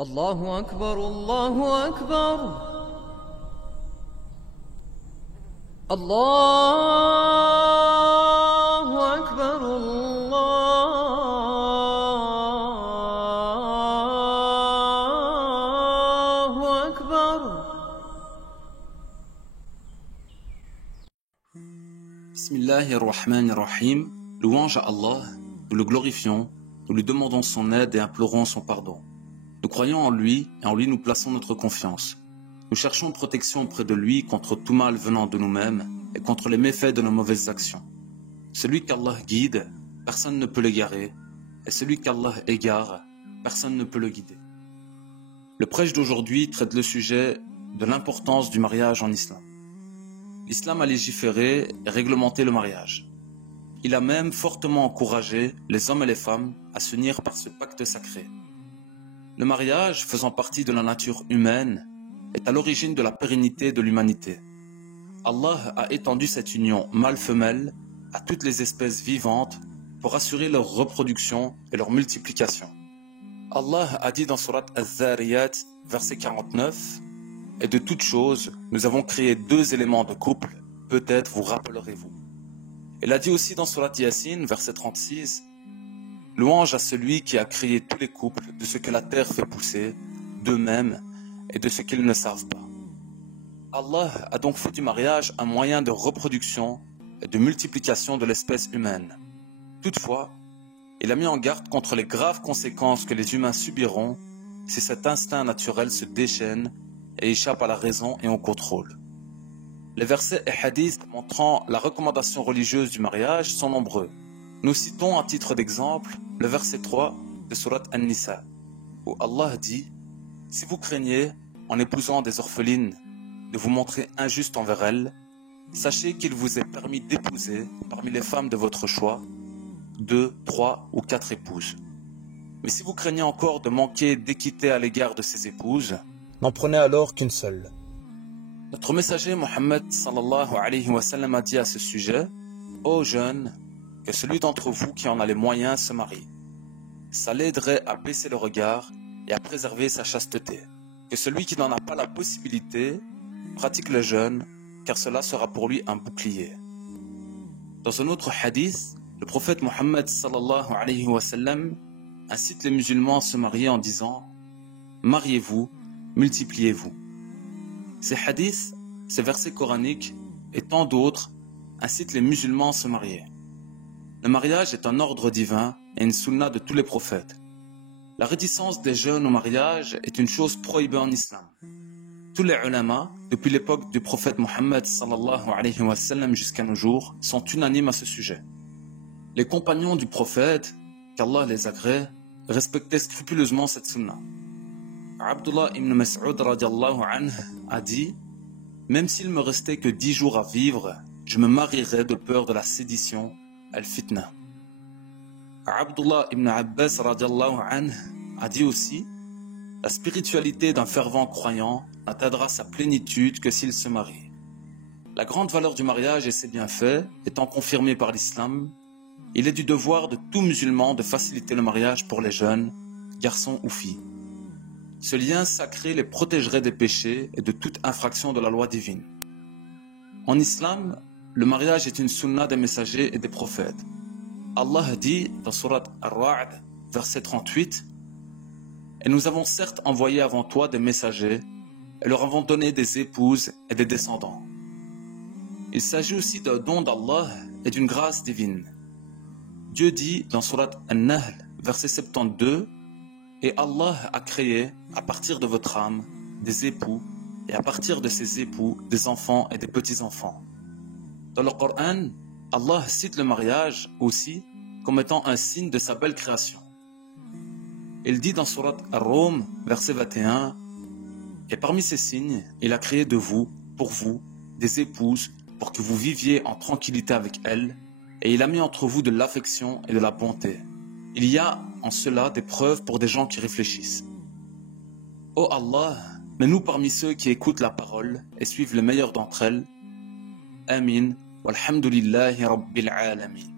الله أكبر الله أكبر الله أكبر الله أكبر. Bismillahirrahmanirrahim. Louange à Allah, nous le glorifions, nous lui demandons son aide et implorons son pardon. Nous croyons en lui et en lui nous plaçons notre confiance. Nous cherchons protection auprès de lui contre tout mal venant de nous-mêmes et contre les méfaits de nos mauvaises actions. Celui qu'Allah guide, personne ne peut l'égarer, et celui qu'Allah égare, personne ne peut le guider. Le prêche d'aujourd'hui traite le sujet de l'importance du mariage en islam. L'islam a légiféré et réglementé le mariage. Il a même fortement encouragé les hommes et les femmes à s'unir par ce pacte sacré. Le mariage, faisant partie de la nature humaine, est à l'origine de la pérennité de l'humanité. Allah a étendu cette union mâle-femelle à toutes les espèces vivantes pour assurer leur reproduction et leur multiplication. Allah a dit dans Surat Az-Zariyat, verset 49, « Et de toutes choses, nous avons créé deux éléments de couple, peut-être vous rappellerez-vous. » Il a dit aussi dans Surat Yasin, verset 36, « Louange à celui qui a créé tous les couples de ce que la terre fait pousser, d'eux-mêmes et de ce qu'ils ne savent pas. » Allah a donc fait du mariage un moyen de reproduction et de multiplication de l'espèce humaine. Toutefois, il a mis en garde contre les graves conséquences que les humains subiront si cet instinct naturel se déchaîne et échappe à la raison et au contrôle. Les versets et hadiths montrant la recommandation religieuse du mariage sont nombreux. Nous citons à titre d'exemple le verset 3 de Surat An-Nisa, où Allah dit « Si vous craignez, en épousant des orphelines, de vous montrer injuste envers elles, sachez qu'il vous est permis d'épouser, parmi les femmes de votre choix, 2, 3 ou 4 épouses. Mais si vous craignez encore de manquer d'équité à l'égard de ces épouses, n'en prenez alors qu'une seule. » Notre messager Mohammed sallallahu alayhi wa sallam a dit à ce sujet « Ô jeunes, que celui d'entre vous qui en a les moyens se marie. Ça l'aiderait à baisser le regard et à préserver sa chasteté. Que celui qui n'en a pas la possibilité pratique le jeûne, car cela sera pour lui un bouclier. » Dans un autre hadith, le prophète Mohammed sallallahu alayhi wa sallam incite les musulmans à se marier en disant « Mariez-vous, multipliez-vous. » Ces hadiths, ces versets coraniques et tant d'autres incitent les musulmans à se marier. Le mariage est un ordre divin et une sunna de tous les prophètes. La réticence des jeunes au mariage est une chose prohibée en islam. Tous les ulama, depuis l'époque du prophète Mohammed sallallahu alayhi wa sallam jusqu'à nos jours, sont unanimes à ce sujet. Les compagnons du prophète, qu'Allah les agrée, respectaient scrupuleusement cette sunna. Abdullah ibn Mas'ud radiallahu anhu a dit « Même s'il me restait que 10 jours à vivre, je me marierais de peur de la sédition, al-fitna. » Abdullah ibn Abbas radiallahu anhu a dit aussi « La spiritualité d'un fervent croyant n'atteindra sa plénitude que s'il se marie. » La grande valeur du mariage et ses bienfaits étant confirmés par l'islam, il est du devoir de tout musulman de faciliter le mariage pour les jeunes, garçons ou filles. Ce lien sacré les protégerait des péchés et de toute infraction de la loi divine. En islam, le mariage est une sunna des messagers et des prophètes. Allah dit dans Surat Ar-Ra'd, verset 38, « Et nous avons certes envoyé avant toi des messagers et leur avons donné des épouses et des descendants. » Il s'agit aussi d'un don d'Allah et d'une grâce divine. Dieu dit dans Surat An-Nahl, verset 72, « Et Allah a créé, à partir de votre âme, des époux, et à partir de ces époux, des enfants et des petits-enfants. » Dans le Coran, Allah cite le mariage aussi comme étant un signe de sa belle création. Il dit dans Surat Ar-Rum, verset 21, « Et parmi ces signes, il a créé de vous, pour vous, des épouses, pour que vous viviez en tranquillité avec elles, et il a mis entre vous de l'affection et de la bonté. Il y a en cela des preuves pour des gens qui réfléchissent. Ô Allah, mets-nous parmi ceux qui écoutent la parole et suivent le meilleur d'entre elles. Amin. Walhamdulillahi Rabbil Alamin. »